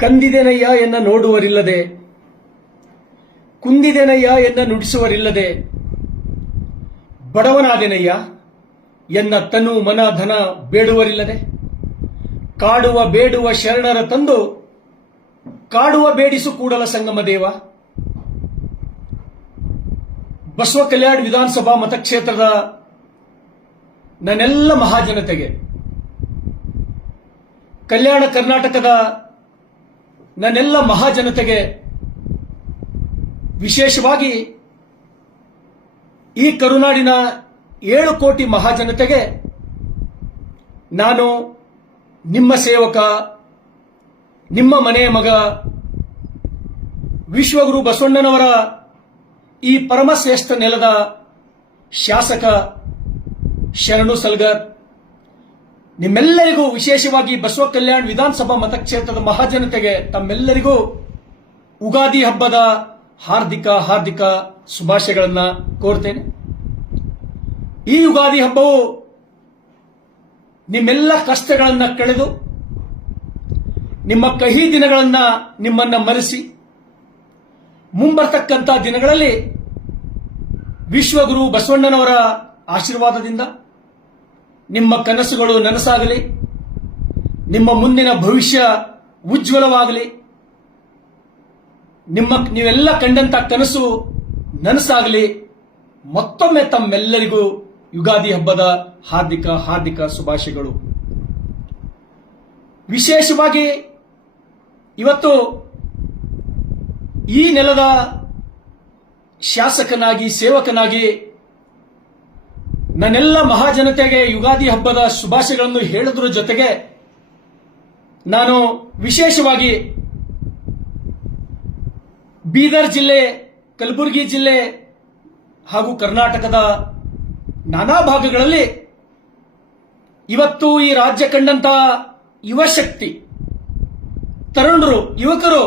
ಕಂದಿದೆನಯ್ಯ ಎನ್ನ ನೋಡುವರಿಲ್ಲದೆ, ಕುಂದಿದೆನಯ್ಯ ಎನ್ನ ನುಡಿಸುವರಿಲ್ಲದೆ, ಬಡವನಾದೆನಯ್ಯ ಎನ್ನ ತನು ಮನ ಧನ ಬೇಡುವರಿಲ್ಲದೆ, ಕಾಡುವ ಬೇಡುವ ಶರಣರ ತಂದು ಕಾಡುವ ಬೇಡಿಸು ಕೂಡಲ ಸಂಗಮ ದೇವ. ಬಸವ ಕಲ್ಯಾಣ ವಿಧಾನಸಭಾ ಮತಕ್ಷೇತ್ರದ ನನ್ನೆಲ್ಲ ಮಹಾಜನತೆಗೆ, ಕಲ್ಯಾಣ ಕರ್ನಾಟಕದ ನನ್ನೆಲ್ಲ ಮಹಾಜನತೆಗೆ, ವಿಶೇಷವಾಗಿ ಈ ಕರುನಾಡಿನ 7 ಕೋಟಿ ಮಹಾಜನತೆಗೆ ನಾನು ನಿಮ್ಮ ಸೇವಕ, ನಿಮ್ಮ ಮನೆಯ ಮಗ, ವಿಶ್ವಗುರು ಬಸವಣ್ಣನವರ ಈ ಪರಮಶ್ರೇಷ್ಠ ನೆಲದ ಶಾಸಕ ಶರಣು ಸಲ್ಗರ್, ನಿಮ್ಮೆಲ್ಲರಿಗೂ, ವಿಶೇಷವಾಗಿ ಬಸವ ಕಲ್ಯಾಣ ವಿಧಾನಸಭಾ ಮತಕ್ಷೇತ್ರದ ಮಹಾಜನತೆಗೆ ತಮ್ಮೆಲ್ಲರಿಗೂ ಉಗಾದಿ ಹಬ್ಬದ ಹಾರ್ದಿಕ ಶುಭಾಶಯಗಳನ್ನ ಕೋರ್ತೇನೆ. ಈ ಯುಗಾದಿ ಹಬ್ಬವು ನಿಮ್ಮೆಲ್ಲ ಕಷ್ಟಗಳನ್ನ ಕಳೆದು, ನಿಮ್ಮ ಕಹಿ ದಿನಗಳನ್ನ ನಿಮ್ಮನ್ನ ಮರೆಸಿ, ಮುಂಬರ್ತಕ್ಕಂಥ ದಿನಗಳಲ್ಲಿ ವಿಶ್ವಗುರು ಬಸವಣ್ಣನವರ ಆಶೀರ್ವಾದದಿಂದ ನಿಮ್ಮ ಕನಸುಗಳು ನನಸಾಗಲಿ, ನಿಮ್ಮ ಮುಂದಿನ ಭವಿಷ್ಯ ಉಜ್ವಲವಾಗಲಿ, ನೀವೆಲ್ಲ ಕಂಡಂತ ಕನಸು ನನಸಾಗಲಿ. ಮತ್ತೊಮ್ಮೆ ತಮ್ಮೆಲ್ಲರಿಗೂ ಯುಗಾದಿ ಹಬ್ಬದ ಹಾರ್ದಿಕ ಶುಭಾಶಯಗಳು. ವಿಶೇಷವಾಗಿ ಇವತ್ತು ಈ ನೆಲದ ಶಾಸಕನಾಗಿ, ಸೇವಕನಾಗಿ ನನ್ನೆಲ್ಲ ಮಹಾಜನತೆಗೆ ಯುಗಾದಿ ಹಬ್ಬದ ಶುಭಾಶಯಗಳನ್ನು ಹೇಳುವುದರ ಜೊತೆಗೆ, ನಾನು ವಿಶೇಷವಾಗಿ ಬೀದರ್ ಜಿಲ್ಲೆ, ಕಲಬುರಗಿ ಜಿಲ್ಲೆ ಹಾಗೂ ಕರ್ನಾಟಕದ ನಾನಾ ಭಾಗಗಳಲ್ಲಿ ಇವತ್ತು ಈ ರಾಜ್ಯ ಕಂಡಂತ ಯುವಶಕ್ತಿ, ತರುಣರು, ಯುವಕರು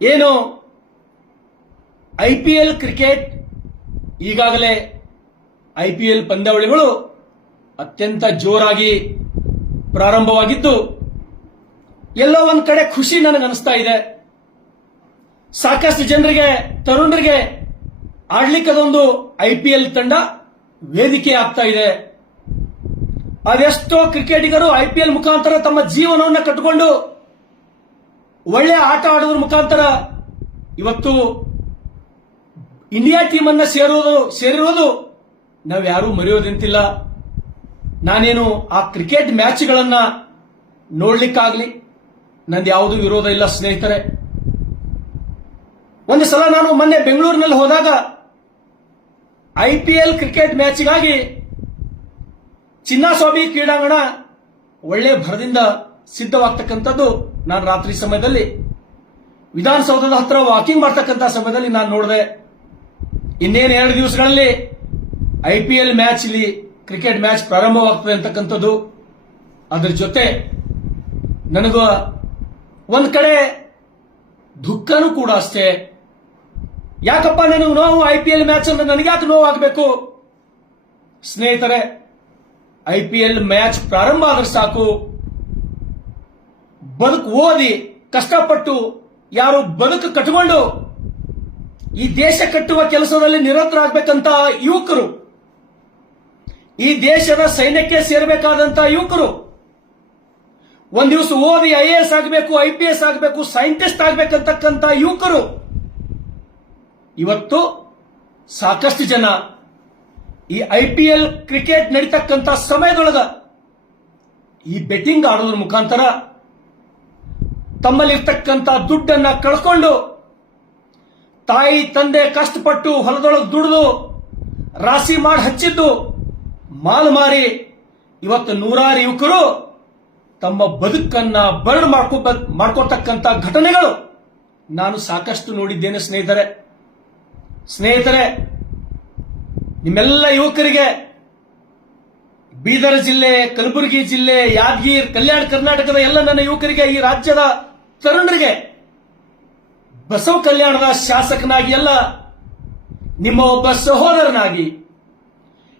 ಏನು IPL ಕ್ರಿಕೆಟ್, ಈಗಾಗಲೇ IPL ಪಂದ್ಯಾವಳಿಗಳು ಅತ್ಯಂತ ಜೋರಾಗಿ ಪ್ರಾರಂಭವಾಗಿದ್ದು, ಎಲ್ಲೋ ಒಂದ್ ಕಡೆ ಖುಷಿ ನನಗನ್ನಿಸ್ತಾ ಇದೆ. ಸಾಕಷ್ಟು ಜನರಿಗೆ, ತರುಣರಿಗೆ ಆಡ್ಲಿಕ್ಕದೊಂದು IPL ತಂಡ ವೇದಿಕೆ ಆಗ್ತಾ ಇದೆ. ಅದೆಷ್ಟೋ ಕ್ರಿಕೆಟಿಗರು IPL ಮುಖಾಂತರ ತಮ್ಮ ಜೀವನವನ್ನು ಕಟ್ಟಿಕೊಂಡು ಒಳ್ಳೆಯ ಆಟ ಆಡೋದ್ರ ಮುಖಾಂತರ ಇವತ್ತು ಇಂಡಿಯಾ ಟೀಮ್ ಅನ್ನ ಸೇರಿರೋದು ನಾವ್ಯಾರೂ ಮರೆಯೋದಂತಿಲ್ಲ. ನಾನೇನು ಆ ಕ್ರಿಕೆಟ್ ಮ್ಯಾಚ್ಗಳನ್ನ ನೋಡ್ಲಿಕ್ಕಾಗ್ಲಿ ನಂದು ಯಾವುದೂ ವಿರೋಧ ಇಲ್ಲ ಸ್ನೇಹಿತರೆ. ಒಂದು ಸಲ ನಾನು ಮೊನ್ನೆ ಬೆಂಗಳೂರಿನಲ್ಲಿ ಹೋದಾಗ IPL ಕ್ರಿಕೆಟ್ ಮ್ಯಾಚ್ಗಾಗಿ ಚಿನ್ನಸ್ವಾಮಿ ಕ್ರೀಡಾಂಗಣ ಒಳ್ಳೆ ಭರದಿಂದ ಸಿದ್ಧವಾಗ್ತಕ್ಕಂಥದ್ದು ನಾನು ರಾತ್ರಿ ಸಮಯದಲ್ಲಿ ವಿಧಾನಸೌಧದ ಹತ್ರ ವಾಕಿಂಗ್ ಮಾಡ್ತಕ್ಕಂಥ ಸಮಯದಲ್ಲಿ ನಾನು ನೋಡಿದೆ. ಇನ್ನೇನು 2 ದಿವಸಗಳಲ್ಲಿ IPL ಮ್ಯಾಚ್, ಇಲ್ಲಿ ಕ್ರಿಕೆಟ್ ಮ್ಯಾಚ್ ಪ್ರಾರಂಭವಾಗ್ತದೆ ಅಂತಕ್ಕಂಥದ್ದು. ಅದರ ಜೊತೆ ನನಗ ಒಂದ್ ಕಡೆ ದುಃಖನೂ ಕೂಡ ಅಷ್ಟೇ. ಯಾಕಪ್ಪ ನನಗೆ ನೋವು, IPL ಮ್ಯಾಚ್ ಅಂದ್ರೆ ನನಗ್ಯಾಕೆ ನೋವು ಆಗಬೇಕು? ಸ್ನೇಹಿತರೆ, IPL ಮ್ಯಾಚ್ ಪ್ರಾರಂಭ ಆದ್ರೆ ಸಾಕು, ಬದುಕು ಓದಿ ಕಷ್ಟಪಟ್ಟು ಯಾರು ಬದುಕು ಕಟ್ಟಿಕೊಂಡು ಈ ದೇಶ ಕಟ್ಟುವ ಕೆಲಸದಲ್ಲಿ ನಿರತರಾಗಬೇಕಂತ ಯುವಕರು, ಈ ದೇಶದ ಸೈನ್ಯಕ್ಕೆ ಸೇರಬೇಕಾದಂತ ಯುವಕರು, ಒಂದ್ ದಿವಸ ಓದಿ IAS ಆಗಬೇಕು, IPS ಆಗಬೇಕು, ಸೈಂಟಿಸ್ಟ್ ಆಗಬೇಕಂತಕ್ಕಂತ ಯುವಕರು ಇವತ್ತು ಸಾಕಷ್ಟು ಜನ ಈ IPL ಕ್ರಿಕೆಟ್ ನಡೀತಕ್ಕಂಥ ಸಮಯದೊಳಗ ಈ ಬೆಟ್ಟಿಂಗ್ ಆಡೋದ್ರ ಮುಖಾಂತರ ತಮ್ಮಲ್ಲಿರ್ತಕ್ಕಂಥ ದುಡ್ಡನ್ನ ಕಳ್ಕೊಂಡು, ತಾಯಿ ತಂದೆ ಕಷ್ಟಪಟ್ಟು ಹೊಲದೊಳಗೆ ದುಡಿದು ರಾಶಿ ಮಾಡಿ ಹಚ್ಚಿದ್ದು ಮಾಲ್ ಮಾರಿ ಇವತ್ತು ನೂರಾರು ಯುವಕರು ತಮ್ಮ ಬದುಕನ್ನ ಬರಡು ಮಾಡ್ಕೋತಕ್ಕಂಥ ಘಟನೆಗಳು ನಾನು ಸಾಕಷ್ಟು ನೋಡಿದ್ದೇನೆ ಸ್ನೇಹಿತರೆ. ನಿಮ್ಮೆಲ್ಲ ಯುವಕರಿಗೆ, ಬೀದರ್ ಜಿಲ್ಲೆ, ಕಲಬುರಗಿ ಜಿಲ್ಲೆ, ಯಾದಗಿರಿ, ಕಲ್ಯಾಣ ಕರ್ನಾಟಕದ ಎಲ್ಲ ನನ್ನ ಯುವಕರಿಗೆ, ಈ ರಾಜ್ಯದ ತರುಣರಿಗೆ ಬಸವ ಕಲ್ಯಾಣದ ಶಾಸಕನಾಗಿ ಅಲ್ಲ, ನಿಮ್ಮ ಒಬ್ಬ ಸಹೋದರನಾಗಿ,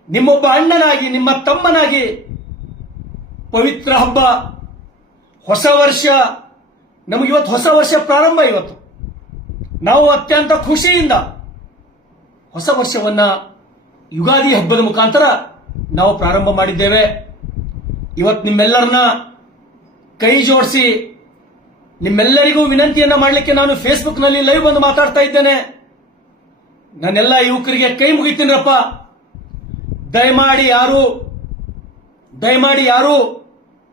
ನಿಮ್ಮೊಬ್ಬ ಅಣ್ಣನಾಗಿ, ನಿಮ್ಮ ತಮ್ಮನಾಗಿ ಪವಿತ್ರ ಹಬ್ಬ, ಹೊಸ ವರ್ಷ ನಮಗಿವತ್ತು ಹೊಸ ವರ್ಷ ಪ್ರಾರಂಭ. ಇವತ್ತು ನಾವು ಅತ್ಯಂತ ಖುಷಿಯಿಂದ ಹೊಸ ವರ್ಷವನ್ನ ಯುಗಾದಿ ಹಬ್ಬದ ಮುಖಾಂತರ ನಾವು ಪ್ರಾರಂಭ ಮಾಡಿದ್ದೇವೆ. ಇವತ್ತು ನಿಮ್ಮೆಲ್ಲರನ್ನ ಕೈ ಜೋಡಿಸಿ ನಿಮ್ಮೆಲ್ಲರಿಗೂ ವಿನಂತಿಯನ್ನ ಮಾಡಲಿಕ್ಕೆ ನಾನು ಫೇಸ್ಬುಕ್ ನಲ್ಲಿ ಲೈವ್ ಬಂದು ಮಾತಾಡ್ತಾ ಇದ್ದೇನೆ. ನನ್ನೆಲ್ಲ ಯುವಕರಿಗೆ ಕೈ ಮುಗಿತೀನಪ್ಪ, ದಯಮಾಡಿ ಯಾರು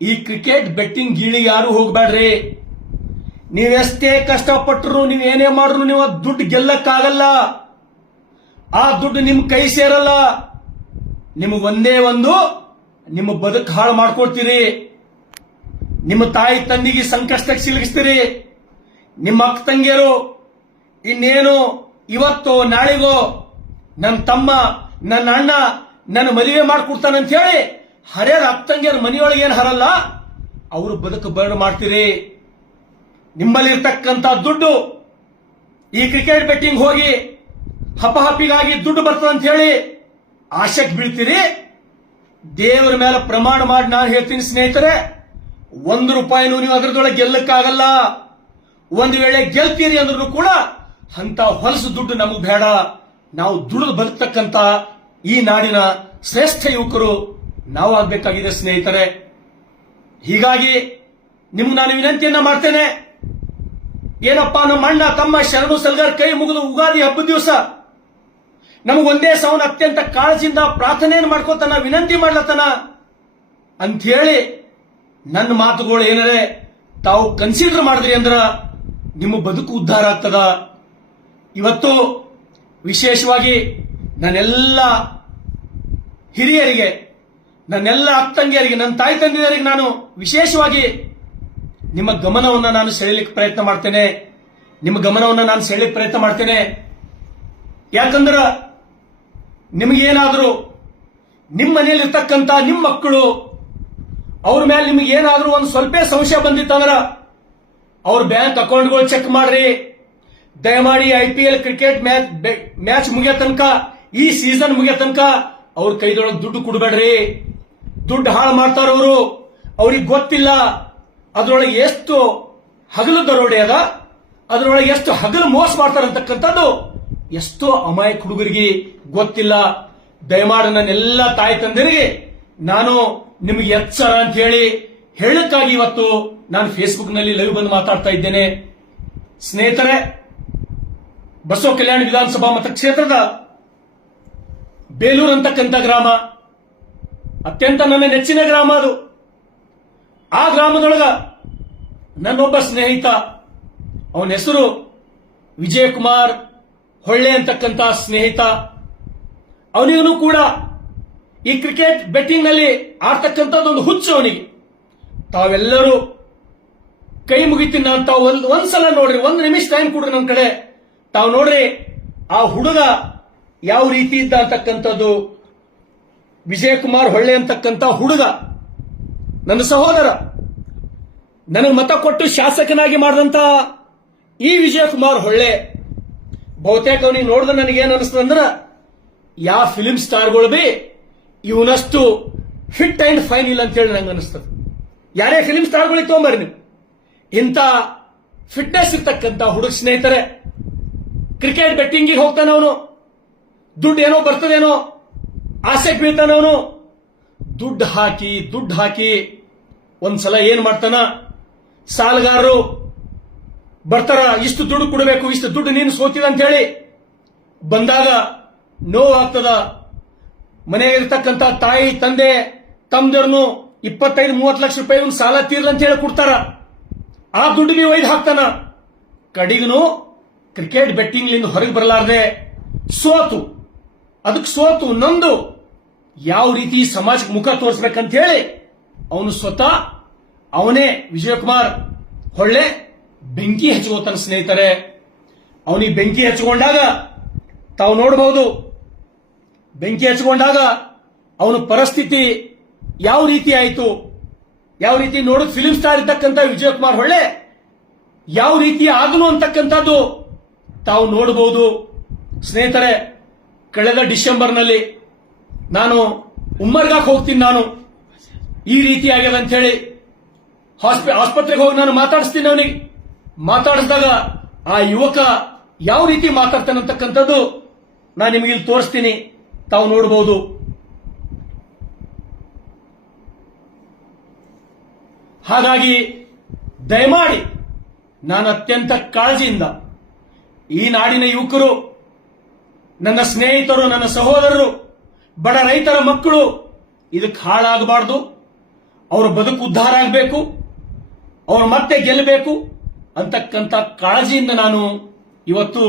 ಈ ಕ್ರಿಕೆಟ್ ಬೆಟ್ಟಿಂಗ್ ಗೀಳಿಗೆ ಯಾರು ಹೋಗ್ಬೇಡ್ರಿ. ನೀವೆಷ್ಟೇ ಕಷ್ಟಪಟ್ಟರು, ನೀವೇನೇ ಮಾಡ್ರು ನೀವು ದುಡ್ಡು ಗೆಲ್ಲಕ್ಕಾಗಲ್ಲ. ಆ ದುಡ್ಡು ನಿಮ್ ಕೈ ಸೇರಲ್ಲ. ನಿಮಗೆ ಒಂದೇ ಒಂದು ನಿಮ್ಮ ಬದುಕು ಹಾಳು ಮಾಡ್ಕೊಳ್ತೀರಿ. ನಿಮ್ಮ ತಾಯಿ ತಂದಿಗೆ ಸಂಕಷ್ಟಕ್ಕೆ ಸಿಲುಕಿಸ್ತೀರಿ. ನಿಮ್ಮ ಅಕ್ಕ ತಂಗಿಯರು ಇನ್ನೇನು ಇವತ್ತೋ ನಾಳೆಗೋ ನನ್ನ ತಮ್ಮ ನನ್ನ ಅಣ್ಣ ನನ್ನ ಮದುವೆ ಮಾಡ್ಕೊಡ್ತಾನಂತ ಹೇಳಿ ಹರಿಯದ ಅಕ್ಕ ತಂಗಿಯರ ಮನೆಯೊಳಗೆ ಏನು ಹರಲ್ಲ, ಅವರು ಬದುಕು ಬರಡು ಮಾಡ್ತೀರಿ. ನಿಮ್ಮಲ್ಲಿರ್ತಕ್ಕಂಥ ದುಡ್ಡು ಈ ಕ್ರಿಕೆಟ್ ಬೆಟ್ಟಿಂಗ್ ಹೋಗಿ ಹಪಹಪಿಗಾಗಿ ದುಡ್ಡು ಬರ್ತದಂತ ಹೇಳಿ ಆಶೆಗೆ ಬೀಳ್ತೀರಿ. ದೇವರ ಮೇಲೆ ಪ್ರಮಾಣ ಮಾಡಿ ನಾನು ಹೇಳ್ತೀನಿ ಸ್ನೇಹಿತರೆ, ₹1 ನೀವು ಅದರದೊಳಗೆ ಗೆಲ್ಲಕ್ಕಾಗಲ್ಲ. ಒಂದು ವೇಳೆ ಗೆಲ್ತೀರಿ ಅಂದ್ರೂ ಕೂಡ ಅಂತ ಹೊಲಸು ದುಡ್ಡು ನಮಗೆ ಬೇಡ. ನಾವು ದುಡಿದು ಬದುಕ್ತಕ್ಕಂತ ಈ ನಾಡಿನ ಶ್ರೇಷ್ಠ ಯುವಕರು ನಾವು ಆಗ್ಬೇಕಾಗಿದೆ ಸ್ನೇಹಿತರೆ. ಹೀಗಾಗಿ ನಿಮ್ಗೆ ನಾನು ವಿನಂತಿಯನ್ನ ಮಾಡ್ತೇನೆ. ಏನಪ್ಪ, ನಮ್ಮ ಅಣ್ಣ ತಮ್ಮ ಶರಣು ಸಲ್ಗಾರ್ ಕೈ ಮುಗಿದು ಉಗಾದಿ ಹಬ್ಬದ ದಿವಸ ನಮಗೊಂದೇ ಸಾವನ್ನ ಅತ್ಯಂತ ಕಾಳಜಿಯಿಂದ ಪ್ರಾರ್ಥನೆಯನ್ನು ಮಾಡ್ಕೋತಾನ, ವಿನಂತಿ ಮಾಡ್ಲತ್ತಾನ ಅಂತ ಹೇಳಿ ನನ್ನ ಮಾತುಗಳು ಏನರೆ ತಾವು ಕನ್ಸಿಡರ್ ಮಾಡಿದ್ರಿ ಅಂದ್ರ ನಿಮ್ಮ ಬದುಕು ಉದ್ಧಾರ ಆಗ್ತದ. ಇವತ್ತು ವಿಶೇಷವಾಗಿ ನನ್ನೆಲ್ಲ ಹಿರಿಯರಿಗೆ, ನನ್ನೆಲ್ಲ ಅಕ್ಕಂಗಿಯರಿಗೆ, ನನ್ನ ತಾಯಿ ತಂದೆಯರಿಗೆ ನಾನು ವಿಶೇಷವಾಗಿ ನಿಮ್ಮ ಗಮನವನ್ನು ನಾನು ಸೆಳೆಯಲಿಕ್ಕೆ ಪ್ರಯತ್ನ ಮಾಡ್ತೇನೆ. ಯಾಕಂದ್ರ ನಿಮಗೇನಾದ್ರೂ ನಿಮ್ಮ ಮನೆಯಲ್ಲಿ ಇರ್ತಕ್ಕಂಥ ನಿಮ್ಮ ಮಕ್ಕಳು ಅವ್ರ ಮೇಲೆ ನಿಮಗೇನಾದ್ರೂ ಒಂದು ಸ್ವಲ್ಪ ಸಂಶಯ ಬಂದಿತ್ತಂದ್ರ ಅವ್ರ ಬ್ಯಾಂಕ್ ಅಕೌಂಟ್ಗಳು ಚೆಕ್ ಮಾಡ್ರಿ. ದಯಮಾಡಿ IPL ಕ್ರಿಕೆಟ್ ಮ್ಯಾಚ್ ಮುಗಿಯೋ ತನಕ, ಈ ಸೀಸನ್ ಮುಗಿಯೋ ತನಕ ಅವ್ರ ಕೈದೊಳಗೆ ದುಡ್ಡು ಕೊಡಬೇಡ್ರಿ. ದುಡ್ಡು ಹಾಳು ಮಾಡ್ತಾರವರು, ಅವ್ರಿಗೆ ಗೊತ್ತಿಲ್ಲ ಅದ್ರೊಳಗೆ ಎಷ್ಟು ಹಗಲು ದರೋಡೆ ಅದ, ಅದ್ರೊಳಗೆ ಎಷ್ಟು ಹಗಲು ಮೋಸ ಮಾಡ್ತಾರಂತಕ್ಕಂಥದ್ದು ಎಷ್ಟೋ ಅಮಾಯಕ ಹುಡುಗರಿಗೆ ಗೊತ್ತಿಲ್ಲ. ದಯಮಾಡಿ ನನ್ನೆಲ್ಲ ತಾಯಿ ತಂದೆಯರಿಗೆ ನಾನು ನಿಮಗೆ ಎಚ್ಚರ ಅಂತ ಹೇಳಿ ಹೇಳಕ್ಕಾಗಿ ಇವತ್ತು ನಾನು ಫೇಸ್ಬುಕ್ ನಲ್ಲಿ ಲೈವ್ ಬಂದು ಮಾತಾಡ್ತಾ ಇದ್ದೇನೆ. ಸ್ನೇಹಿತರೆ, ಬಸವ ಕಲ್ಯಾಣ ವಿಧಾನಸಭಾ ಮತಕ್ಷೇತ್ರದ ಬೇಲೂರು ಅಂತಕ್ಕಂಥ ಗ್ರಾಮ ಅತ್ಯಂತ ನನ್ನ ನೆಚ್ಚಿನ ಗ್ರಾಮ. ಅದು ಆ ಗ್ರಾಮದೊಳಗ ನನ್ನೊಬ್ಬ ಸ್ನೇಹಿತ, ಅವನ ಹೆಸರು ವಿಜಯಕುಮಾರ್ ಹೊಳ್ಳೆ ಅಂತಕ್ಕಂಥ ಸ್ನೇಹಿತ. ಅವನಿಗೂ ಕೂಡ ಈ ಕ್ರಿಕೆಟ್ ಬೆಟ್ಟಿಂಗ್ ನಲ್ಲಿ ಆಡ್ತಕ್ಕಂಥದ್ದೊಂದು ಹುಚ್ಚು ಅವನಿಗೆ. ತಾವೆಲ್ಲರೂ ಕೈ ಮುಗಿತೀನಿ ಅಂತ ಒಂದ್ಸಲ ನೋಡ್ರಿ, 1 ನಿಮಿಷ ಟೈಮ್ ಕೊಡ್ರಿ ನನ್ನ ಕಡೆ. ತಾವು ನೋಡ್ರಿ ಆ ಹುಡುಗ ಯಾವ ರೀತಿ ಇದ್ದ ಅಂತಕ್ಕಂಥದ್ದು. ವಿಜಯಕುಮಾರ್ ಹೊಳ್ಳೆ ಅಂತಕ್ಕಂಥ ಹುಡುಗ ನನ್ನ ಸಹೋದರ, ನನಗೆ ಮತ ಕೊಟ್ಟು ಶಾಸಕನಾಗಿ ಮಾಡಿದಂತ ಈ ವಿಜಯಕುಮಾರ್ ಹೊಳ್ಳೆ ಬಹುತೇಕ ಅವನಿಗೆ ನೋಡಿದ್ರೆ ನನಗೇನು ಅನಿಸ್ತದಂದ್ರ ಯಾವ ಫಿಲಿಂ ಸ್ಟಾರ್ಗಳು ಬಿ ಇವನಷ್ಟು ಫಿಟ್ ಅಂಡ್ ಫೈನ್ ಇಲ್ಲ ಅಂತ ಹೇಳಿ ನಂಗೆ ಅನಿಸ್ತದೆ. ಯಾರೇ ಫಿಲಿಂ ಸ್ಟಾರ್ಗಳಿಗೆ ತಗೊಂಬರ್ರಿ ನೀವು, ಇಂಥ ಫಿಟ್ನೆಸ್ ಇರ್ತಕ್ಕಂಥ ಹುಡುಗ ಸ್ನೇಹಿತರೆ. ಕ್ರಿಕೆಟ್ ಬೆಟ್ಟಿಂಗಿಗೆ ಹೋಗ್ತಾನವನು, ದುಡ್ಡು ಏನೋ ಬರ್ತದೇನೋ ಆಸೆಗೆ ಬೀಳ್ತಾನವನು. ದುಡ್ಡು ಹಾಕಿ ಒಂದ್ಸಲ ಏನ್ ಮಾಡ್ತಾನ, ಸಾಲಗಾರರು ಬರ್ತಾರ, ಇಷ್ಟು ದುಡ್ಡು ಕೊಡಬೇಕು, ಇಷ್ಟು ದುಡ್ಡು ನೀನು ಸೋತಿದ ಅಂತ ಹೇಳಿ ಬಂದಾಗ ನೋವಾಗ್ತದ. ಮನೆಯಲ್ಲಿರ್ತಕ್ಕಂಥ ತಾಯಿ ತಂದೆ ತಮ್ಮದವ್ರನ್ನು 25-30 ಲಕ್ಷ ರೂಪಾಯಿ ಸಾಲ ತೀರ್ಲ ಅಂತ ಹೇಳಿ ಕೊಡ್ತಾರ. ಆ ದುಡ್ಡು ನೀವು ಒಯ್ದು ಹಾಕ್ತಾನ. ಕಡಿಗೂ ಕ್ರಿಕೆಟ್ ಬೆಟ್ಟಿಂಗ್ಲಿಂದ ಹೊರಗೆ ಬರಲಾರ್ದೆ ಸೋತು ನೊಂದು ಯಾವ ರೀತಿ ಸಮಾಜಕ್ಕೆ ಮುಖ ತೋರಿಸ್ಬೇಕಂತ ಹೇಳಿ ಅವನು ಸ್ವತಃ ಅವನೇ ವಿಜಯಕುಮಾರ್ ಹೊಳ್ಳೆ ಬೆಂಕಿ ಹಚ್ಕೋತಾನ ಸ್ನೇಹಿತರೆ. ಅವನಿಗೆ ಬೆಂಕಿ ಹಚ್ಕೊಂಡಾಗ ತಾವು ನೋಡಬಹುದು, ಬೆಂಕಿ ಹಚ್ಕೊಂಡಾಗ ಅವನ ಪರಿಸ್ಥಿತಿ ಯಾವ ರೀತಿ ಆಯಿತು, ಯಾವ ರೀತಿ ನೋಡೋದು. ಫಿಲಿಂ ಸ್ಟಾರ್ ಇರ್ತಕ್ಕಂಥ ವಿಜಯಕುಮಾರ್ ಹೊಳ್ಳೆ ಯಾವ ರೀತಿ ಆಗನು ಅಂತಕ್ಕಂಥದ್ದು ತಾವು ನೋಡಬಹುದು ಸ್ನೇಹಿತರೆ. ಕಳೆದ ಡಿಸೆಂಬರ್ನಲ್ಲಿ ನಾನು ಉಮ್ಮರ್ಗಾಕ್ ಹೋಗ್ತೀನಿ, ನಾನು ಈ ರೀತಿ ಆಗ್ಯದ ಅಂತ ಹೇಳಿ ಆಸ್ಪತ್ರೆಗೆ ಹೋಗಿ ನಾನು ಮಾತಾಡಿಸ್ತೀನಿ ಅವನಿಗೆ. ಮಾತಾಡಿಸಿದಾಗ ಆ ಯುವಕ ಯಾವ ರೀತಿ ಮಾತಾಡ್ತಾನಂತಕ್ಕಂಥದ್ದು ನಾನು ನಿಮಗೆ ಇಲ್ಲಿ ತೋರಿಸ್ತೀನಿ, ತಾವು ನೋಡಬಹುದು. ಹಾಗಾಗಿ ದಯಮಾಡಿ ನಾನು ಅತ್ಯಂತ ಕಾಳಜಿಯಿಂದ ಈ ನಾಡಿನ ಯುವಕರು, ನನ್ನ ಸ್ನೇಹಿತರು, ನನ್ನ ಸಹೋದರರು, ಬಡ ರೈತರ ಮಕ್ಕಳು ಇದಕ್ಕೆ ಹಾಳಾಗಬಾರ್ದು. ಅವರ ಬದುಕು ಉದ್ಧಾರ ಆಗಬೇಕು, ಅವರು ಮತ್ತೆ ಗೆಲ್ಲಬೇಕು ಅಂತಕ್ಕಂಥ ಕಾಳಜಿಯಿಂದ ನಾನು ಇವತ್ತು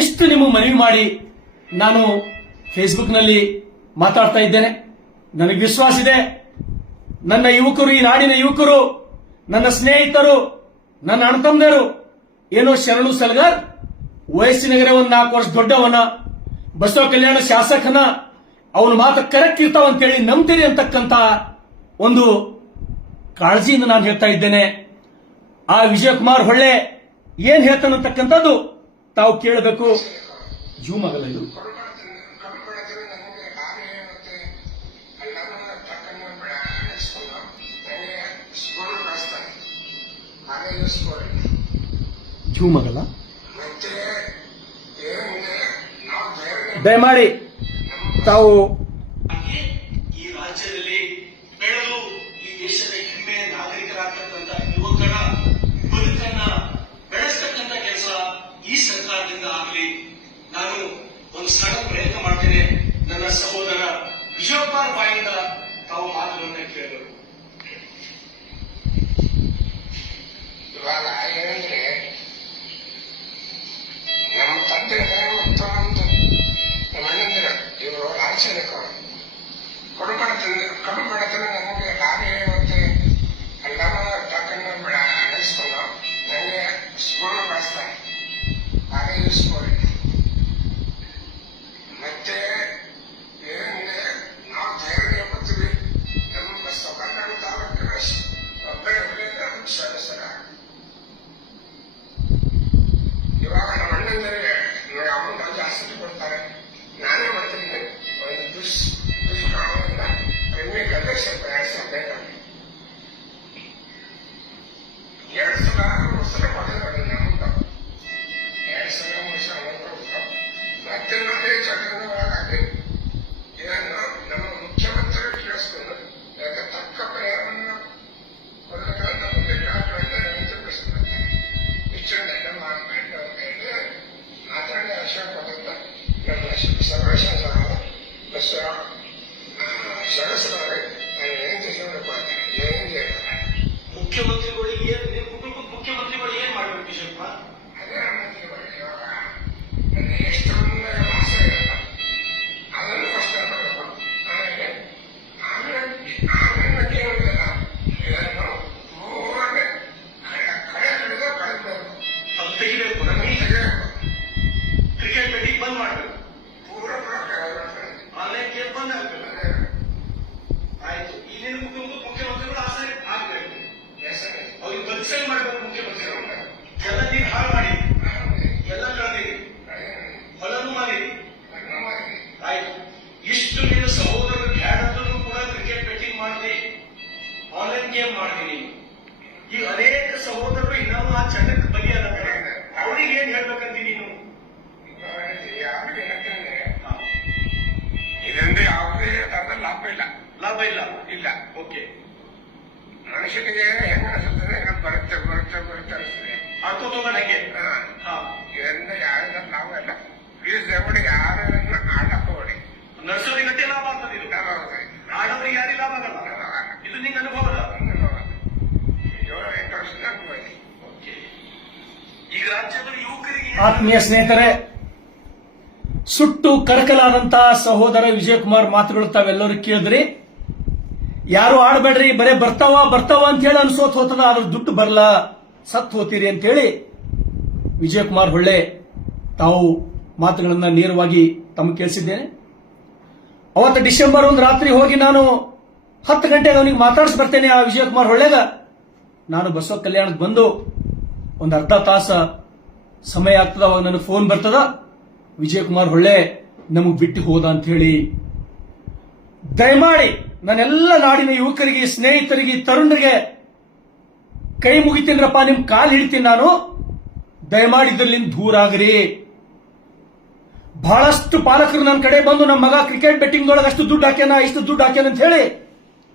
ಇಷ್ಟು ನಿಮಗೆ ಮನವಿ ಮಾಡಿ ನಾನು ಫೇಸ್ಬುಕ್ನಲ್ಲಿ ಮಾತಾಡ್ತಾ ಇದ್ದೇನೆ. ನನಗೆ ವಿಶ್ವಾಸ ಇದೆ, ನನ್ನ ಯುವಕರು, ಈ ನಾಡಿನ ಯುವಕರು, ನನ್ನ ಸ್ನೇಹಿತರು, ನನ್ನ ಅಣ್ಣತಮ್ಮರು, ಏನೋ ಶರಣು ಸಲ್ಗಾರ್ ವಯಸ್ಸಿನಗರೆ ಒಂದು 4 ವರ್ಷ ದೊಡ್ಡವನ, ಬಸವ ಕಲ್ಯಾಣ ಶಾಸಕನ, ಅವನ ಮಾತು ಕರೆಕ್ಟ್ ಇರ್ತಾವಂತೇಳಿ ನಂಬ್ತೀರಿ ಅಂತಕ್ಕಂಥ ಒಂದು ಕಾಳಜಿಯಿಂದ ನಾನು ಹೇಳ್ತಾ ಇದ್ದೇನೆ. ಆ ವಿಜಯಕುಮಾರ್ ಹೊಳ್ಳೆ ಏನ್ ಹೇಳ್ತಾನಂತಕ್ಕಂಥದ್ದು ತಾವು ಕೇಳಬೇಕು. ಜೂಮ್ ಆಗಲ್ಲ ಇದು. ಜೂಮ್ ಆಗಲ್ಲ, ದಯಮಾಡಿ ತಾವು ಈ ರಾಜ್ಯದಲ್ಲಿ ಬೆಳೆದು ಈ ದೇಶದ ಹೆಮ್ಮೆಯ ನಾಗರಿಕರಾಗ್ತಕ್ಕಂಥ ಯುವಕರ ಬದುಕನ್ನ ಬೆಳೆಸ್ತಕ್ಕಂಥ ಕೆಲಸ ಈ ಸರ್ಕಾರದಿಂದ ಆಗಲಿ. ನಾನು ಒಂದು ಸಣ್ಣ ಪ್ರಯತ್ನ ಮಾಡ್ತೇನೆ. ನನ್ನ ಸಹೋದರ ವಿಜಯಕುಮಾರ್ ಬಾಯಿಂದ ತಾವು ಮಾತುಗಳನ್ನ ಕೇಳಬೇಕು. ಇವಾಗ ಏನಂದ್ರೆ ನಮ್ಮ ತಂದೆ ಮತ್ತು ನಮ್ದು ನಮ್ಮ ಅಣ್ಣಂದಿರ ಇವರು ರಾಜಸೇನಕರು ಕಡು ಬಡತನ ನನಗೆ ಹಾಗೆ ಮತ್ತೆ ಎಲ್ಲಾನ ತಕ್ಕಂಡು ನಡೆಸ್ಕೊಂಡು ನನಗೆ ಸ್ಕೂಲ್ ಬಳಸ್ತಾರೆ. ಹಾಗೆ ಸ್ಕೂಲ್ ಮತ್ತೆ ಏನಂದ್ರೆ ನಾವು ಧೈರ್ಯ ಬರ್ತೀವಿ. ನಮ್ಮ ಬಸವ ಕಲ್ಯಾಣ ತಾಲೂಕಿನ ಒಬ್ಬರೇ ಸದಸ್ಯರ ಇವಾಗ ನಮ್ಮ ಅಣ್ಣಂದರೆ ಅವನು ಜಾಸ್ತಿ ಕೊಡ್ತಾರೆ. ನಾನೇ ಮಾಡ್ತೀನಿ. ಒಂದು ದುಷ್ಕಾಮದಿಂದ ಕಡಿಮೆ ಕಲೆ ಸ್ವಲ್ಪ 2 ಸಾವಿರ ಬೇಕಾಗಿ 2 ಸಾವಿರ 3 ಸಾವಿರ ಕೊಟ್ಟಿದ್ದಾರೆ. ನಮ್ದು 2 ಸಾವಿರ 3 ಸಾವಿರ ಕೊಡ್ತಾರೆ. ಮತ್ತೆ ನಾನೇ ಚಕ್ರವಾಗಿ ಇದನ್ನು ನಮ್ಮ ಮುಖ್ಯಮಂತ್ರಿ ಕೇಳಿಸ್ಕೊಂಡು ಯಾಕೆ ತಕ್ಕ ಪರಿಹಾರವನ್ನು ಕೊಡಬೇಕಂತ ಮುಂದೆ ತಿಳಿಸ್ತಾರೆ. ವಿಚಾರಣೆ ಮಾತಾಡಿ ಆಶಯ ಕೊಟ್ಟಂತ ನಮ್ಮ ಸದಸ್ಯರಾಗಿ ನಾನು ಏನು ತಿಳಿಸ್ಕೊಂಡು ಕೊಡ್ತೇನೆ. ಏನು ಹೇಳ್ತಾರೆ ಮುಖ್ಯಮಂತ್ರಿಗಳು ಏನ್ ನಿಮ್ಮ ಕುಟುಂಬದ ಮುಖ್ಯಮಂತ್ರಿಗಳು ಏನ್ ಮಾಡ್ಬೇಕು ವಿಜಯಪ್ಪ? ಅದೇ ಮಂತ್ರಿಗಳು ಇವಾಗ ನನಗೆ ಎಷ್ಟೊಂದು ಆಸೆ ಇರಲ್ಲ, ಅದನ್ನು ಕಷ್ಟಪಡಬೇಕು. ಆಮೇಲೆ ಕೇಳಿಲ್ಲ ಇದನ್ನು ಪೂರ್ಣೆ ಕಳೆ ಹಿಡಿದು ಕಳೆದ್ಬೇಕು. ಅದು ತೆಗಿಬೇಕು. ನಮಗೆ ಕ್ರಿಕೆಟ್ ಬೆಟ್ಟಿಂಗ್ ಬಂದ್ ಮಾಡ್ಬೇಕು. ಪೂರ ಆನ್ಲೈನ್ ಗೇಮ್ ಬಂದ್ ಆಗ್ಬೇಕು. ಆಯ್ತು. ಇಲ್ಲಿನ ಕುಟುಂಬದ ಮುಖ್ಯಮಂತ್ರಿಗಳು ಆಸೆ ಆಗ್ಬೇಕು. ಅವ್ರಿಗೆ ಬದಲಾವಣೆ ಮಾಡ್ಬೇಕು. ಮುಖ್ಯಮಂತ್ರಿಗಳು ಎಲ್ಲ ನೀರು ಹಾಳು ಮಾಡಿ ಎಲ್ಲ ಕಳೆದಿರಿ, ಹೊಲನು ಮಾಡಿರಿ. ಆಯ್ತು. ಇಷ್ಟು ನಿನ್ನ ಸಹೋದರರು ಬ್ಯಾಡನ್ನು ಕೂಡ ಕ್ರಿಕೆಟ್ ಬೆಟ್ಟಿಂಗ್ ಮಾಡಿರಿ, ಆನ್ಲೈನ್ ಗೇಮ್ ಮಾಡಿರಿ. ಈಗ ಅನೇಕ ಸಹೋದರರು ಇನ್ನೂ ಆ ಚಟಕ್ಕೆ ಬಲಿಯಾದ ಅವ್ರಿಗೆ ಏನ್ ಹೇಳ್ಬೇಕಂತ ನೀನು? ಯಾರು ಏನಂತಂದ್ರೆ ಇದರಿಂದ ಯಾವುದೇ ತರದ ಲಾಭ ಇಲ್ಲ. ಲಾಭ ಇಲ್ಲ. ಇಲ್ಲ. ಓಕೆ. ಮನುಷ್ಯನಿಗೆ ಹೆಂಗ ಅನಿಸುತ್ತದೆ ಬರುತ್ತೆ ಬರುತ್ತೆ ಬರುತ್ತೆ ಅನಿಸ್ತದೆ. ಅರ್ಥೋತೋಗಕ್ಕೆ ಇದರಿಂದ ಯಾವ್ದಾರ ಲಾಭ ಇಲ್ಲ. ಪ್ಲೀಸ್ ದಯಮಾಡಿ ಯಾರನ್ನ ಆಡಕ್ಕೆ ಹೋಗಿ ನರ್ಸರಿ ಗಟ್ಟೆ ಲಾಭ ಆಗ್ತದೆ. ಇದು ಆಡೋರಿಗೆ ಯಾರಿಗೆ ಲಾಭ ಆಗಲ್ಲ. ಇದು ನಿಂಗೆ ಅನುಭವದ 7-8 ವರ್ಷದ ಅನುಭವ ಇದೆ. ಓಕೆ. ಈಗ ರಾಜ್ಯದ ಯುವಕರಿಗೆ ಆತ್ಮೀಯ ಸ್ನೇಹಿತರೆ, ಸುಟ್ಟು ಕರಕಲಾದಂತಹ ಸಹೋದರ ವಿಜಯಕುಮಾರ್ ಮಾತುಗಳು ತಾವೆಲ್ಲರೂ ಕೇಳಿದ್ರಿ. ಯಾರು ಆಡಬೇಡ್ರಿ, ಬರೇ ಬರ್ತಾವ ಅಂತ ಹೇಳಿ ಅನ್ಸೋತ್ ಹೋತದ, ಅದ್ರ ದುಡ್ಡು ಬರಲ್ಲ, ಸತ್ ಹೋತೀರಿ ಅಂತ ಹೇಳಿ ವಿಜಯಕುಮಾರ್ ಹೊಳ್ಳೆ ತಾವು ಮಾತುಗಳನ್ನ ನೇರವಾಗಿ ತಮ್ಮ ಕೇಳಿಸಿದ್ದೇನೆ. ಅವತ್ತು ಡಿಸೆಂಬರ್ 1 ರಾತ್ರಿ ಹೋಗಿ ನಾನು 10 ಗಂಟೆಗೆ ಅವನಿಗೆ ಮಾತಾಡಿಸಿ ಬರ್ತೇನೆ. ಆ ವಿಜಯಕುಮಾರ್ ಹೊಳ್ಳೆಗ ನಾನು ಬಸವ ಕಲ್ಯಾಣಕ್ಕೆ ಬಂದು ಒಂದು ಅರ್ಧ ತಾಸ ಸಮಯ ಆಗ್ತದ, ಅವಾಗ ನನಗೆ ಫೋನ್ ಬರ್ತದ, ವಿಜಯಕುಮಾರ್ ಹೊಳ್ಳೆ ನಮಗ್ ಬಿಟ್ಟು ಹೋದ ಅಂತ ಹೇಳಿ. ದಯಮಾಡಿ ನನ್ನೆಲ್ಲ ನಾಡಿನ ಯುವಕರಿಗೆ, ಸ್ನೇಹಿತರಿಗೆ, ತರುಣರಿಗೆ ಕೈ ಮುಗಿತೀನಪ್ಪ, ನಿಮ್ ಕಾಲ್ ಹಿಡಿತೀನಿ ನಾನು. ದಯಮಾಡಿ ಇದರ್ಲಿಂದ ದೂರ ಆಗ್ರಿ. ಬಹಳಷ್ಟು ಪಾಲಕರು ನನ್ನ ಕಡೆ ಬಂದು ನಮ್ಮ ಮಗ ಕ್ರಿಕೆಟ್ ಬೆಟ್ಟಿಂಗ್ ಒಳಗೆ ಅಷ್ಟು ದುಡ್ಡು ಹಾಕ್ಯಾನ, ಇಷ್ಟು ದುಡ್ಡು ಹಾಕ್ಯಾನ ಅಂತ ಹೇಳಿ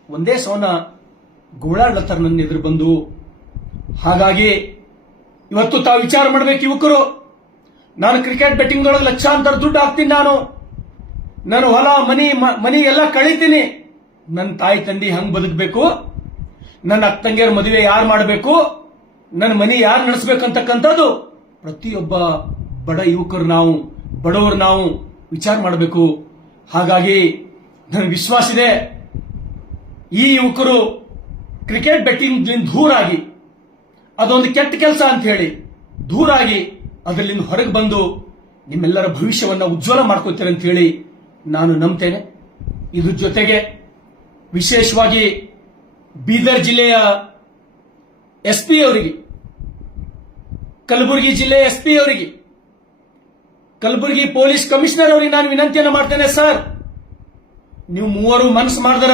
ಒಂದೇ ಸವನ ಗೋಳಾಡ್ಲತ್ತಾರ ನನ್ನ ಎದುರು ಬಂದು. ಹಾಗಾಗಿ ಇವತ್ತು ತಾವು ವಿಚಾರ ಮಾಡಬೇಕು ಯುವಕರು. ನಾನು ಕ್ರಿಕೆಟ್ ಬೆಟ್ಟಿಂಗ್ ಒಳಗೆ ಲಕ್ಷಾಂತರ ದುಡ್ಡು ಹಾಕ್ತೀನಿ, ನಾನು ಹೊಲ ಮನಿ ಎಲ್ಲ ಕಳೀತೀನಿ. ನನ್ನ ತಾಯಿ ತಂದೆ ಹಂಗ್ ಬದುಕಬೇಕು, ನನ್ನ ಅಕ್ಕ ತಂಗಿಯರ ಮದುವೆ ಯಾರು ಮಾಡಬೇಕು, ನನ್ನ ಮನಿ ಯಾರು ನಡೆಸಬೇಕಂತಕ್ಕಂಥದ್ದು ಪ್ರತಿಯೊಬ್ಬ ಬಡ ಯುವಕರು ನಾವು, ಬಡವರು ನಾವು ವಿಚಾರ ಮಾಡಬೇಕು. ಹಾಗಾಗಿ ನನಗೆ ವಿಶ್ವಾಸ ಇದೆ, ಈ ಯುವಕರು ಕ್ರಿಕೆಟ್ ಬೆಟ್ಟಿಂಗ್ ದೂರಾಗಿ, ಅದೊಂದು ಕೆಟ್ಟ ಕೆಲಸ ಅಂತ ಹೇಳಿ ದೂರಾಗಿ ಅದರಿಂದ ಹೊರಗೆ ಬಂದು ನಿಮ್ಮೆಲ್ಲರ ಭವಿಷ್ಯವನ್ನ ಉಜ್ವಲ ಮಾಡ್ಕೋತೀರ ಅಂತ ಹೇಳಿ ನಾನು ನಂಬ್ತೇನೆ. ಇದ್ರ ಜೊತೆಗೆ ವಿಶೇಷವಾಗಿ ಬೀದರ್ ಜಿಲ್ಲೆಯ ಎಸ್ಪಿ ಅವರಿಗೆ, ಕಲಬುರಗಿ ಜಿಲ್ಲೆಯ ಎಸ್ಪಿ ಅವರಿಗೆ, ಕಲಬುರಗಿ ಪೊಲೀಸ್ ಕಮಿಷನರ್ ಅವರಿಗೆ ನಾನು ವಿನಂತಿಯನ್ನು ಮಾಡ್ತೇನೆ. ಸರ್, ನೀವು ಮೂವರು ಮನಸ್ಸು ಮಾಡಿದ್ರ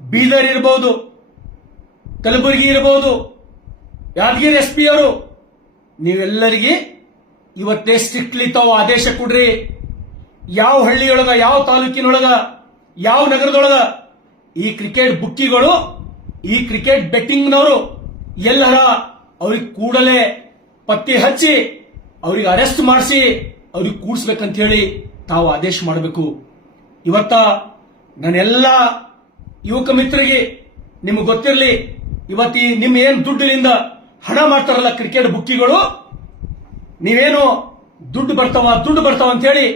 ಬೀದರ್ ಇರಬಹುದು, ಕಲಬುರಗಿ ಇರಬಹುದು, ಯಾದಗಿರಿ ಎಸ್ಪಿ ಅವರು ನೀವೆಲ್ಲರಿಗೆ ಇವತ್ತೇ ಸ್ಟ್ರಿಕ್ಟ್ಲಿ ತಾವು ಆದೇಶ ಕೊಡ್ರಿ. ಯಾವ ಹಳ್ಳಿಯೊಳಗ, ಯಾವ ತಾಲೂಕಿನೊಳಗ, ಯಾವ ನಗರದೊಳಗ ಈ ಕ್ರಿಕೆಟ್ ಬುಕ್ಕಿಗಳು, ಈ ಕ್ರಿಕೆಟ್ ಬೆಟ್ಟಿಂಗ್ನವರು ಎಲ್ಲರ ಅವ್ರಿಗೆ ಕೂಡಲೇ ಪತ್ತೆ ಹಚ್ಚಿ ಅವ್ರಿಗೆ ಅರೆಸ್ಟ್ ಮಾಡಿಸಿ ಅವ್ರಿಗೆ ಕೂಡಿಸ್ಬೇಕಂತ ಹೇಳಿ ತಾವು ಆದೇಶ ಮಾಡಬೇಕು. ಇವತ್ತ ನನ್ನೆಲ್ಲ ಯುವಕ ಮಿತ್ರರಿಗೆ ನಿಮಗೆ ಗೊತ್ತಿರಲಿ, ಇವತ್ತಿ ನಿಮ್ಮ ಏನ್ ದುಡ್ಡಿನಿಂದ ಹಣ ಮಾಡ್ತಾರಲ್ಲ ಕ್ರಿಕೆಟ್ ಬುಕ್ಕಿಗಳು, ನೀವೇನು ದುಡ್ಡು ಬರ್ತಾವ ಅಂತ ಹೇಳಿ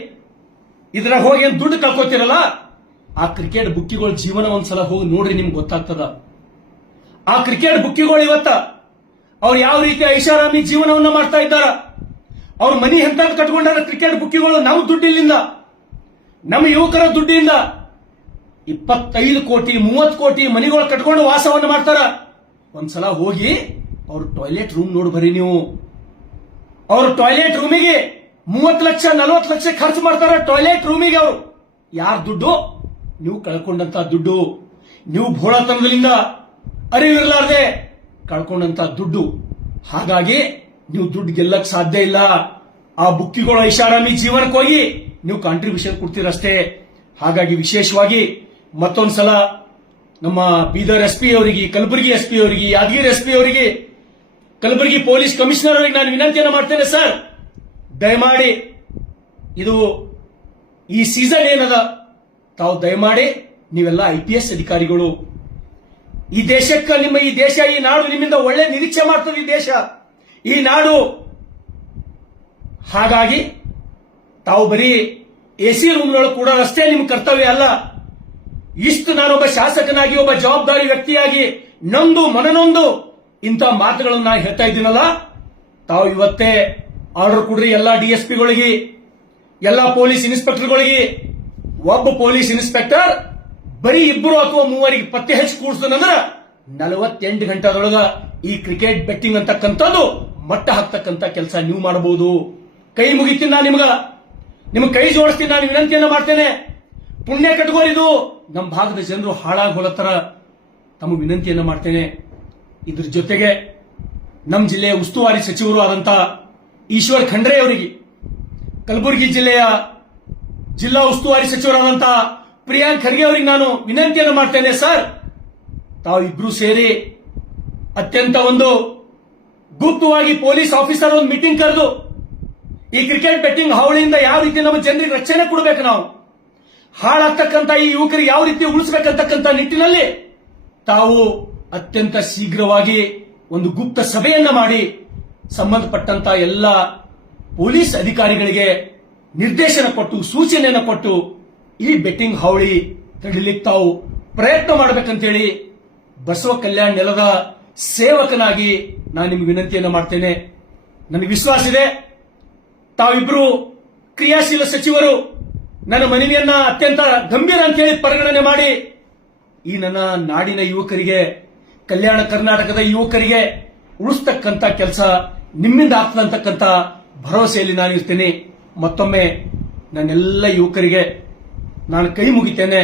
ಇದ್ರ ಹೋಗಿ ಏನ್ ದುಡ್ಡು ಕಳ್ಕೊತಿರಲ್ಲ, ಆ ಕ್ರಿಕೆಟ್ ಬುಕ್ಕಿಗಳ ಜೀವನ ಒಂದ್ಸಲ ಹೋಗಿ ನೋಡ್ರಿ, ನಿಮ್ಗೆ ಗೊತ್ತಾಗ್ತದ. ಆ ಕ್ರಿಕೆಟ್ ಬುಕ್ಕಿಗಳು ಇವತ್ತ ಅವ್ರು ಯಾವ ರೀತಿ ಐಷಾರಾಮಿ ಜೀವನವನ್ನ ಮಾಡ್ತಾ ಇದ್ದಾರ. ಅವ್ರ ಮನಿ ಎಂತ ಕಟ್ಕೊಂಡಾರ ಕ್ರಿಕೆಟ್ ಬುಕ್ಕಿಗಳು ನಮ್ಮ ದುಡ್ಡಿನಿಂದ, ನಮ್ಮ ಯುವಕರ ದುಡ್ಡಿನಿಂದ 25 ಕೋಟಿ 30 ಕೋಟಿ ಮನಿಗಳು ಕಟ್ಕೊಂಡು ವಾಸವನ್ನು ಮಾಡ್ತಾರ. ಒಂದ್ಸಲ ಹೋಗಿ ಅವ್ರ ಟಾಯ್ಲೆಟ್ ರೂಮ್ ನೋಡಿ ಬರ್ರಿ ನೀವು. ಅವ್ರ ಟಾಯ್ಲೆಟ್ ರೂಮಿಗೆ 30 ಲಕ್ಷ 40 ಲಕ್ಷ ಖರ್ಚು ಮಾಡ್ತಾರ. ಟಾಯ್ಲೆಟ್ ರೂಮಿಗೆ ಅವರು ಯಾರ ದುಡ್ಡು? ನೀವು ಕಳ್ಕೊಂಡಂತ ದುಡ್ಡು, ನೀವು ಭೋಳತನದಿಂದ ಅರಿವಿರಲಾರ್ದೆ ಕಳ್ಕೊಂಡಂತ ದುಡ್ಡು. ಹಾಗಾಗಿ ನೀವು ದುಡ್ಡು ಗೆಲ್ಲಕ್ ಸಾಧ್ಯ ಇಲ್ಲ. ಆ ಬುಕ್ಕಿಗಳು ಐಷಾರಾಮಿ ಜೀವನಕ್ಕೆ ಹೋಗಿ ನೀವು ಕಾಂಟ್ರಿಬ್ಯೂಷನ್ ಕೊಡ್ತೀರಷ್ಟೇ. ಹಾಗಾಗಿ ವಿಶೇಷವಾಗಿ ಮತ್ತೊಂದ್ಸಲ ನಮ್ಮ ಬೀದರ್ ಎಸ್ಪಿ ಅವರಿಗೆ, ಕಲಬುರಗಿ ಎಸ್ಪಿ ಅವರಿಗೆ, ಯಾದಗಿರಿ ಎಸ್ಪಿ ಅವರಿಗೆ, ಕಲಬುರಗಿ ಪೊಲೀಸ್ ಕಮಿಷನರ್ ಅವರಿಗೆ ನಾನು ವಿನಂತಿಯನ್ನು ಮಾಡ್ತೇನೆ. ಸರ್, ದಯಮಾಡಿ ಇದು ಈ ಸೀಸನ್ ಏನದ, ತಾವು ದಯಮಾಡಿ ನೀವೆಲ್ಲ IPS ಅಧಿಕಾರಿಗಳು, ಈ ದೇಶಕ್ಕೆ, ನಿಮ್ಮ ಈ ದೇಶ, ಈ ನಾಡು ನಿಮ್ಮಿಂದ ಒಳ್ಳೆ ನಿರೀಕ್ಷೆ ಮಾಡ್ತದೆ. ಈ ದೇಶ, ಈ ನಾಡು. ಹಾಗಾಗಿ ತಾವು ಬರೀ AC ರೂಮ್ನೊಳಗೆ ಕೂಡ ಅಷ್ಟೇ ನಿಮ್ಮ ಕರ್ತವ್ಯ ಅಲ್ಲ. ಇಷ್ಟು ನಾನೊಬ್ಬ ಶಾಸಕನಾಗಿ, ಒಬ್ಬ ಜವಾಬ್ದಾರಿ ವ್ಯಕ್ತಿಯಾಗಿ ನೊಂದು ಮನನೊಂದು ಇಂಥ ಮಾತುಗಳನ್ನು ನಾನು ಹೇಳ್ತಾ ಇದ್ದೀನಲ್ಲ, ತಾವು ಇವತ್ತೇ ಆರ್ಡರ್ ಕೊಡ್ರಿ ಎಲ್ಲ DSPಗಳಿಗೆ, ಎಲ್ಲ ಪೊಲೀಸ್ ಇನ್ಸ್ಪೆಕ್ಟರ್ಗಳಿಗೆ. ಒಬ್ಬ ಪೊಲೀಸ್ ಇನ್ಸ್ಪೆಕ್ಟರ್ ಬರೀ 2 ಅಥವಾ 3 ಪತ್ತೆ ಹಚ್ಚಿ ಕೂಡಿಸ್ತಾನಂದ್ರ 48 ಗಂಟೆದೊಳಗ ಈ ಕ್ರಿಕೆಟ್ ಬೆಟ್ಟಿಂಗ್ ಅಂತಕ್ಕಂಥದ್ದು ಮಟ್ಟ ಹಾಕ್ತಕ್ಕಂಥ ಕೆಲಸ ನೀವು ಮಾಡಬಹುದು. ಕೈ ಮುಗಿತೀನಿ ನಾನು ನಿಮ್ಗೆ ಕೈ ಜೋಡಿಸ್ತೀನಿ, ನಾನು ವಿನಂತಿಯನ್ನ ಮಾಡ್ತೇನೆ. ಪುಣ್ಯ ಕಟ್ಕೋರಿದು ನಮ್ಮ ಭಾಗದ ಜನರು ಹಾಳಾಗಿ ಹೊಲತ್ತರ, ತಮ್ಮ ವಿನಂತಿಯನ್ನ ಮಾಡ್ತೇನೆ. ಇದ್ರ ಜೊತೆಗೆ ನಮ್ಮ ಜಿಲ್ಲೆಯ ಉಸ್ತುವಾರಿ ಸಚಿವರು ಆದಂತ ಈಶ್ವರ್ ಖಂಡ್ರೆ ಅವರಿಗೆ, ಕಲಬುರಗಿ ಜಿಲ್ಲೆಯ ಜಿಲ್ಲಾ ಉಸ್ತುವಾರಿ ಸಚಿವರಾದಂತ ಪ್ರಿಯಾಂಕ್ ಖರ್ಗೆ ಅವರಿಗೆ ನಾನು ವಿನಂತಿಯನ್ನು ಮಾಡ್ತೇನೆ. ಸರ್, ತಾವು ಇಬ್ರು ಸೇರಿ ಅತ್ಯಂತ ಒಂದು ಗುಪ್ತವಾಗಿ ಪೊಲೀಸ್ ಆಫೀಸರ್ ಒಂದು ಮೀಟಿಂಗ್ ಕರೆದು ಈ ಕ್ರಿಕೆಟ್ ಬೆಟ್ಟಿಂಗ್ ಹಾವಳಿಯಿಂದ ಯಾವ ರೀತಿ ನಮ್ಮ ಜನರಿಗೆ ರಕ್ಷಣೆ ಕೊಡಬೇಕು, ನಾವು ಹಾಳಾಗ್ತಕ್ಕಂಥ ಈ ಯುವಕರಿಗೆ ಯಾವ ರೀತಿ ಉಳಿಸಬೇಕಂತಕ್ಕಂಥ ನಿಟ್ಟಿನಲ್ಲಿ ತಾವು ಅತ್ಯಂತ ಶೀಘ್ರವಾಗಿ ಒಂದು ಗುಪ್ತ ಸಭೆಯನ್ನ ಮಾಡಿ ಸಂಬಂಧಪಟ್ಟಂತ ಎಲ್ಲ ಪೊಲೀಸ್ ಅಧಿಕಾರಿಗಳಿಗೆ ನಿರ್ದೇಶನ ಕೊಟ್ಟು, ಸೂಚನೆಯನ್ನು ಕೊಟ್ಟು ಈ ಬೆಟ್ಟಿಂಗ್ ಹಾವಳಿ ತಡಿಲಿಕ್ಕೆ ತಾವು ಪ್ರಯತ್ನ ಮಾಡಬೇಕಂತೇಳಿ ಬಸವ ಕಲ್ಯಾಣ ನೆಲದ ಸೇವಕನಾಗಿ ನಾನು ನಿಮ್ಗೆ ವಿನಂತಿಯನ್ನು ಮಾಡ್ತೇನೆ. ನನಗೆ ವಿಶ್ವಾಸ ಇದೆ, ತಾವಿಬ್ರು ಕ್ರಿಯಾಶೀಲ ಸಚಿವರು ನನ್ನ ಮನವಿಯನ್ನ ಅತ್ಯಂತ ಗಂಭೀರ ಅಂತೇಳಿ ಪರಿಗಣನೆ ಮಾಡಿ ಈ ನನ್ನ ನಾಡಿನ ಯುವಕರಿಗೆ, ಕಲ್ಯಾಣ ಕರ್ನಾಟಕದ ಯುವಕರಿಗೆ ಉಳಿಸ್ತಕ್ಕಂಥ ಕೆಲಸ ನಿಮ್ಮಿಂದ ಆಗ್ತದಂತಕ್ಕಂಥ ಭರವಸೆಯಲ್ಲಿ ನಾನು ಇರ್ತೇನೆ. ಮತ್ತೊಮ್ಮೆ ನನ್ನೆಲ್ಲ ಯುವಕರಿಗೆ ನಾನು ಕೈ ಮುಗಿತೇನೆ,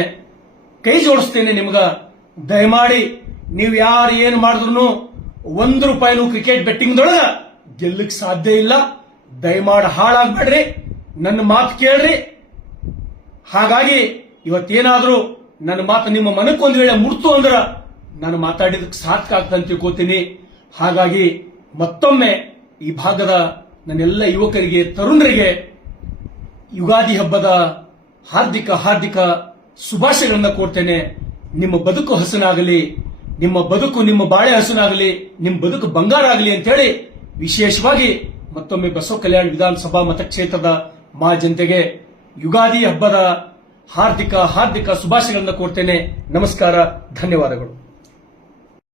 ಕೈ ಜೋಡಿಸ್ತೇನೆ. ನಿಮ್ಗ ದಯಮಾಡಿ ನೀವು ಯಾರು ಏನು ಮಾಡಿದ್ರು ₹1 ಕ್ರಿಕೆಟ್ ಬೆಟ್ಟಿಂಗ್ದೊಳಗ ಗೆಲ್ಲಕ್ ಸಾಧ್ಯ ಇಲ್ಲ. ದಯಮಾಡಿ ಹಾಳಾಗ್ಬೇಡ್ರಿ, ನನ್ನ ಮಾತು ಕೇಳ್ರಿ. ಹಾಗಾಗಿ ಇವತ್ತೇನಾದ್ರೂ ನನ್ನ ಮಾತು ನಿಮ್ಮ ಮನಕ್ಕೆ ಒಂದ್ ವೇಳೆ ಮುಡ್ತು ಅಂದ್ರ ನಾನು ಮಾತಾಡಿದಕ್ಕೆ ಸಾರ್ಥಕ ಆಗ್ತಂತ ತಿಳ್ಕೋತೀನಿ. ಹಾಗಾಗಿ ಮತ್ತೊಮ್ಮೆ ಈ ಭಾಗದ ನನ್ನೆಲ್ಲ ಯುವಕರಿಗೆ, ತರುಣರಿಗೆ ಯುಗಾದಿ ಹಬ್ಬದ ಹಾರ್ದಿಕ ಶುಭಾಶಯಗಳನ್ನ ಕೋರ್ತೇನೆ. ನಿಮ್ಮ ಬದುಕು ಹಸನಾಗಲಿ, ನಿಮ್ಮ ಬದುಕು, ನಿಮ್ಮ ಬಾಳೆ ಹಸನಾಗಲಿ, ನಿಮ್ಮ ಬದುಕು ಬಂಗಾರ ಆಗಲಿ ಅಂತ ಹೇಳಿ ವಿಶೇಷವಾಗಿ ಮತ್ತೊಮ್ಮೆ ಬಸವ ಕಲ್ಯಾಣ ವಿಧಾನಸಭಾ ಮತಕ್ಷೇತ್ರದ ಜನತೆಗೆ ಯುಗಾದಿ ಹಬ್ಬದ ಹಾರ್ದಿಕ ಶುಭಾಶಯಗಳನ್ನ ಕೋರ್ತೇನೆ. ನಮಸ್ಕಾರ, ಧನ್ಯವಾದಗಳು.